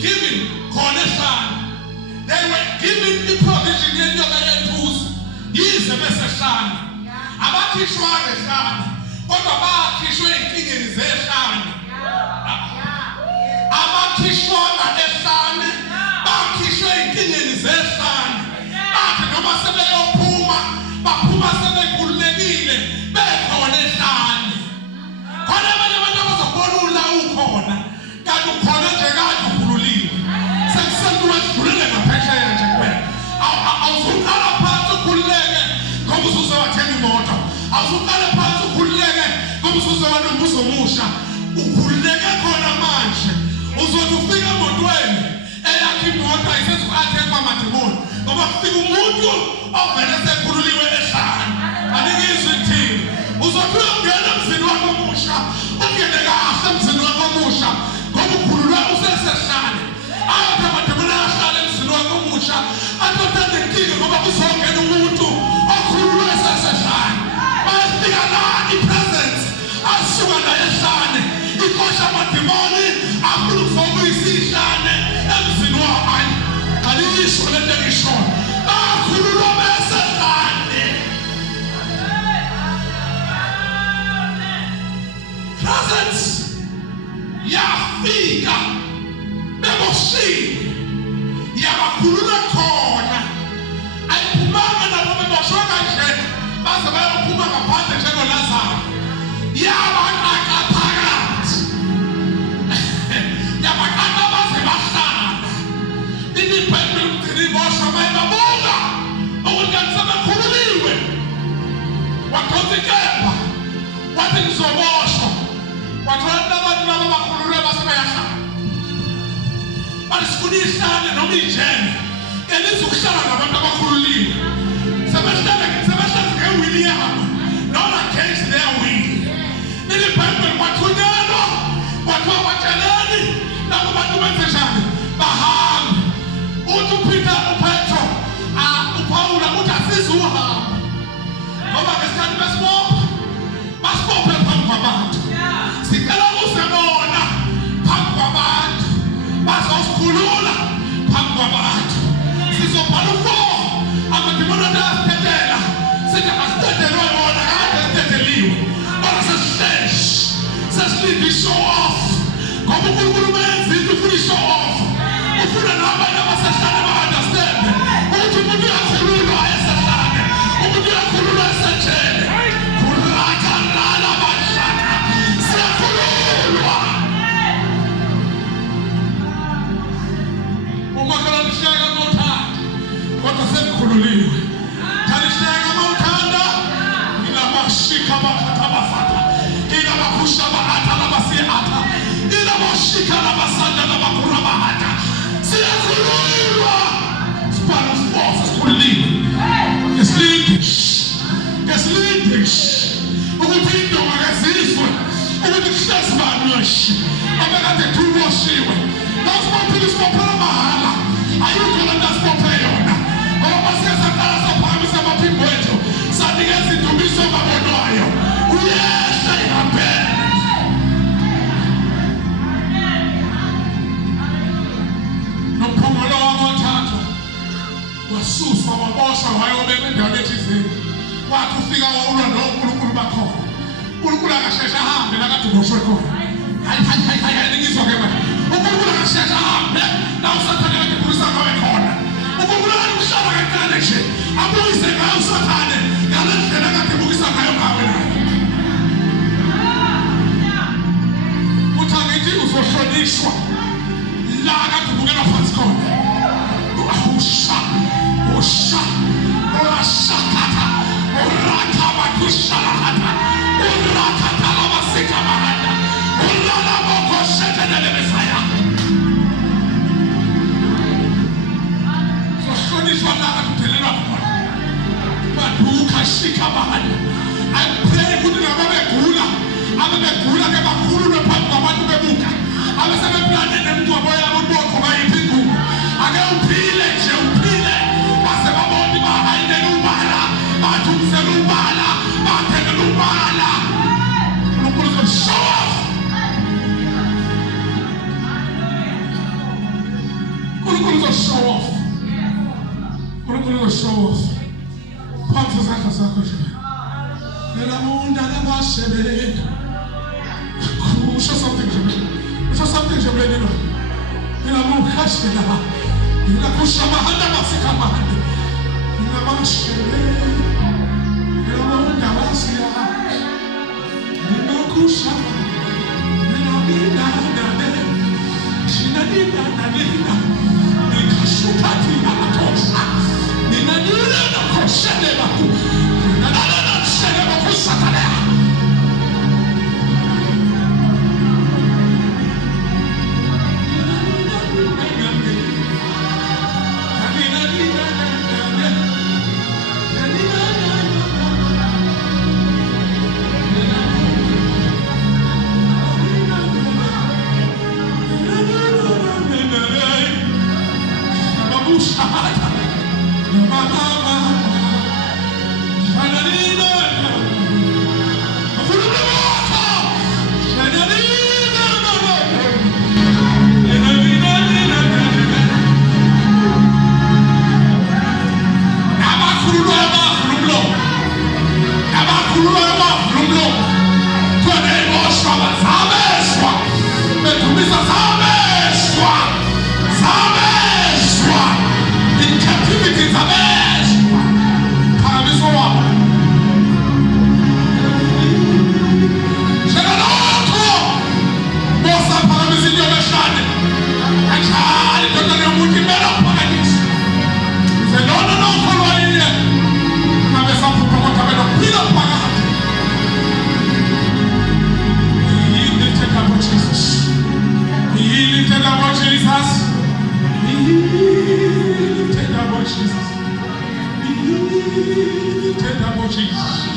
giving connection. They were giving the provision in the tools. Yize beseshana. Abakhishwa eshana. Kodwa bakhishwe inkingeni zeshana. Abakhishwa eshana. Bakhishwe inkingeni zeshana. Bathi noma sebeyophuma, baphuma sebekhululekile, bekhona eshana. Khona abanye abantu abazobona la ukhona, kanti ukhona nje kade ukhululiwe. Sekusentu wedlulele ngaphesheya nje kuwena. Awuzuqala phansi ukhululeke ngoba usuzowathenga imoto. Awuzuqala phansi ukhululeke ngoba usuzoba nombuzo omusha. Ukhululeke khona manje. Uzothi ufika emotweni eyakhe imoto ayisezukathekwa amadimoni. Ngoba kufika umuntu ovele sekhululiwe ehlane. Aningizwe ithini. Uzothi uyongena emzini wakho omusha. Ungene kahle emzini wakho omusha. Ngoba ukhululwe usesehlane. Athi amadimoni ayahlala emzini wakho omusha. Atotha nenkinga ngoba kuzongena umuntu okhululwe esesehlane. Bayafika la i-presence asuka naye ehlane. Ikosha amadimoni afuna ukuzokuyisihlane emzini wakho. Alisho lento engishona. Bakhululwa besehlane. Presence yafika beboshiwe. Yabakhulula khona. Ayiphumanga nabo beboshwe kanje. Baze bayophuma ngaphandle njengoLazaro. Yabaqaqa phakathi. Yabaqaqa baze bahlala. Independent umgcini boshwa bayibabuka ukuthi kanti sebekhululiwe. Wakhonza ikemba. Wathi ngizoboshwa. Wathola abantu laba bakhululwe base bayahlala. Basifuna ihlane noma ijene. Elizokuhlala nabantu abakhululiwe. Sebehlala ngewili yabo. Not against their will. Independent wathunyelwa. Wathiwa batsheleni labo bantu benze njani. Bahambe. Uthi uPeter uPetro uPaula uthi asizuhamba. Ngoba ngesikhathi basibophe phambi kwabantu. Sicela uzebona phambi kwabantu. Bazosikhulula phambi kwabantu. Sizobhala u4 amadimoni ayasithetela. Sithi asithethelwe bona kade sitheteliwe. Kodwa sesihleshi. Sesilinde i-show off. Ngoba uNkulunkulu benza into ufuna i-show off. Ufuna nabanye abasehlane ba-understand ukuthi umuntu uyakhululwa esehlane. Umuntu uyakhululwa esejele. Khulakalala bashaka. Siyakhululwa. Umakhala nishaka mawuthanda. Kodwa senikhululiwe. Thanishaka mawuthanda. Ilabashika bakhatha bafata. Ilabakhusha bahata labasiyata. Ilabashika labasanda labakura bahata. Siyakhululwa. Siphala force sikhululiwe. Ngesilindishe. Ukuthi indoma kezizwe. Ukuthi kuhlezi banyoshi. Abekade thuboshiwe. Nasibophile sibophela mahala. Ayikho lento asibophe yona. Ngoba siyasaqala sophakamisa amaphimbo ethu. Sanikeza indumiso babonwayo. Uyehla ihambele. Nomphongolo wamathathu wasuswa waboshwa wayobekwa endaweni ethizeni. Wathi ufika wawulwa noNkulunkulu bakhona. uNkulunkulu akashesha ahambe la kade uboshwe khona. Hayi ngizwa ke manje. uNkulunkulu akashesha ahambe la uSathane kade ukhulisa ngawe khona. uNkulunkulu akahlala kancane nje abuyise ngayo uSathane ngale ndlela kade ubukisa ngayo ngawe naye. Uthi angithi uzohlonishwa la kade ubukela phansi khona. Usha urashakata urakaba kushalahata urakata labasika mahanda ulala boko shetelele mesaya. Sohlonishwa la kade uthelelwa khona. Baduka shika mahanda. I pray ukuthi ababegula ke bakhululwe phambi kwabantu bebuka. Abasebeplane nemntwabo yabo bonke bayiphi ingubo. Ake uphile nje uphile. Base babona little show off. Pump zaka zako je. Nelamunda labashebe. Show something je. Show something je blende no. Nelamuka shela. Nelakusha mahanda masika mahanda. Nelamashebe. Nelamunda wasia. Nelakusha. Nelamina nane. Shinadina nanina. Nikashukati na atosha. Ninadina na koshele baku. Ninadana na shele baku satanea. Jesus.